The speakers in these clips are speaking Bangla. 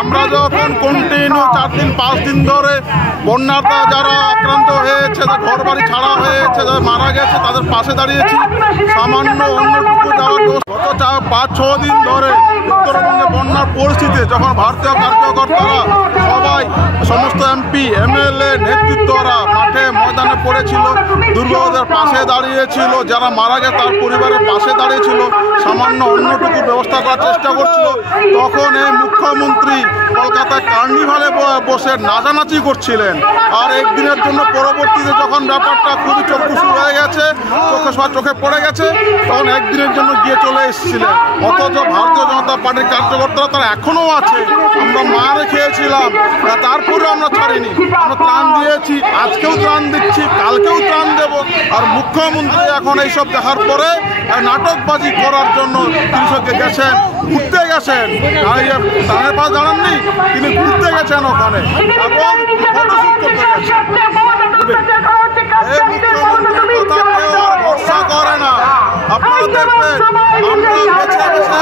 আমরা যখন কন্টিনিউ 4 দিন 5 দিন ধরে বন্যাটা যারা আক্রান্ত হয়েছে, ঘর বাড়ি ছাড়া হয়েছে, যারা মারা গেছে তাদের পাশে দাঁড়িয়েছি। সামান্য অন্যটুকু যাওয়ার দোষ গত 5-6 দিন ধরে উত্তরবঙ্গে বন্যার পরিস্থিতি যখন ভারতীয় কার্যকর্তারা সবাই সমস্ত এমপি এমএলএ নেতৃত্বরা মাঠে ময়দানে পড়েছিল, দুর্গতদের পাশে দাঁড়িয়েছিল, যারা মারা গেছে তার পরিবারের পাশে দাঁড়িয়েছিল, সামান্য অন্যটুকু ব্যবস্থা করার চেষ্টা করছিল, তখন এই মুখ্যমন্ত্রী কলকাতায় কার্নিভালে বসে নাচানাচি করছিলেন। আর একদিনের জন্য পরবর্তীতে যখন ব্যাপারটা খুবই চক্ষুষু হয়ে গেছে, চোখে পড়ে গেছে, তখন একদিনের জন্য গিয়ে চলে এসেছিলেন। অথচ ভারতীয় জনতা পার্টির কার্যকর্তারা তারা এখনও আছে। আমরা মারে খেয়েছিলাম, তারপরে আমরা ছাড়িনি, আমরা ত্রাণ দিয়েছি, আজকেও ত্রাণ দিচ্ছি, কালকেও ত্রাণ দেব। আর মুখ্যমন্ত্রী এখন এইসব দেখার পরে নাটকবাজি করার জন্য তিনি গেছেন, ঘুরতে গেছেন, ত্রাণের পাশে দাঁড়াননি, তিনি ঘুরতে গেছেন ওখানে এবং ফটোশুট করতে গেছেন। এই মুখ্যমন্ত্রীর কথা কেউ আর ভরসা করে না। আপনারা দেখবেন আমরা বেছে বেছে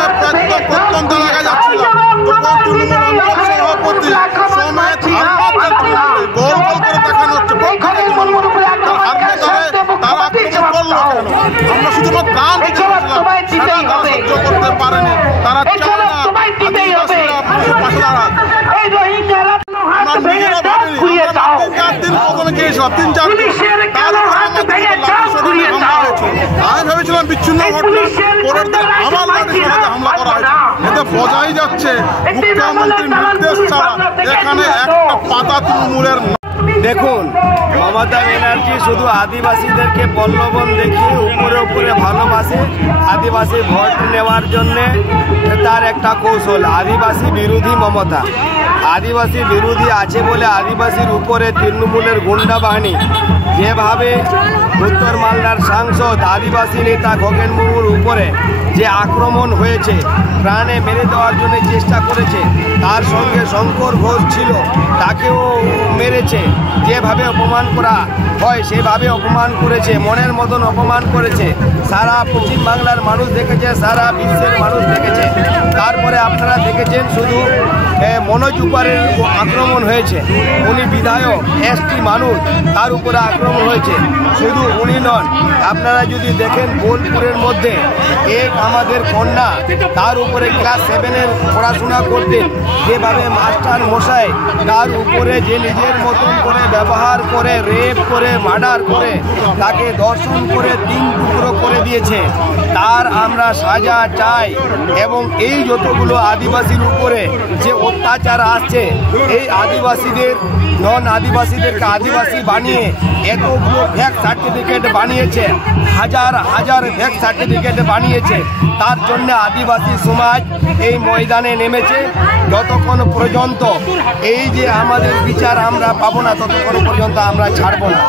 প্রত্যন্ত এলাকায় যাচ্ছিলাম, তখন তৃণমূল অঞ্চল সভাপতি সমেত গোল গোল করে দেখানো হচ্ছে তারা আক্রমণ করলো কেন? আমরা শুধুমাত্র ত্রাণ দিতে পারছিলাম, সেটা তারা সহ্য করতে পারেনি। তারা চায় না আদিবাসীরা পাশে দাঁড়াক। আমরা নিজেরা ভাবিনি, 3-4 দিন প্রথমে গিয়েছিলাম, 3-4 দিন, তার উপরে আমাদের হামলা হয়েছে। আমি ভেবেছিলাম বিচ্ছিন্ন ঘটনা, পরের দিন আমার লাঠি সোনাতে হামলা করা হয়েছে। এতে বোঝাই যাচ্ছে মুখ্যমন্ত্রীর নির্দেশ ছাড়া এখানে একটা পাতা তৃণমূলের। দেখুন, মমতা ব্যানার্জি শুধু আদিবাসীদেরকে প্রলোভন দেখিয়ে উপরে উপরে ভালোবাসে। আদিবাসী ভোট নেওয়ার জন্যে তার একটা কৌশল, আদিবাসী বিরোধী মমতা। আদিবাসী বিরোধী আছে বলে আদিবাসীর উপরে তৃণমূলের গুন্ডা বাহিনী যেভাবে উত্তর মালদার সাংসদ আদিবাসী নেতা খগেন মুর্মুর উপরে যে আক্রমণ হয়েছে, প্রাণে মেরে দেওয়ার জন্য চেষ্টা করেছে, তার সঙ্গে শঙ্কর ঘোষ ছিল, তাকেও মেরেছে। যেভাবে অপমান করা হয় সেভাবে অপমান করেছে, মনের মতন অপমান করেছে। সারা পশ্চিমবাংলার মানুষ দেখেছে, সারা বিশ্বের মানুষ দেখেছে। তারপরে আপনারা দেখেছেন শুধু মনোজ উপারের আক্রমণ হয়েছে, উনি বিধায়ক, এসটি মানুষ, তার উপরে আক্রমণ হয়েছে। শুধু উনি নন, আপনারা যদি দেখেন বোলপুরের মধ্যে এক আমাদের কন্যা, তার উপরে ক্লাস 7-এর পড়াশোনা করতেন, যেভাবে মাস্টার মশাই তার উপরে যে নিজের মতন করে ব্যবহার করে, রেপ করে, মার্ডার করে, তাকে ধর্ষণ করে 3 টুকরো করে দিয়েছে, তার আমরা সাজা চাই। এবং এই যতগুলো আদিবাসীর উপরে যে অত্যাচার আসছে, এই আদিবাসীদের নন আদিবাসীদেরকে আদিবাসী বানিয়ে এতগুলো ফ্যাক সার্টিফিকেট বানিয়েছে, হাজার হাজার ভ্যাক সার্টিফিকেট বানিয়েছে, তার জন্য আদিবাসী সমাজ এই ময়দানে নেমেছে। যতক্ষণ পর্যন্ত এই যে আমাদের বিচার আমরা পাবো না, ততক্ষণ পর্যন্ত আমরা ছাড়বো না।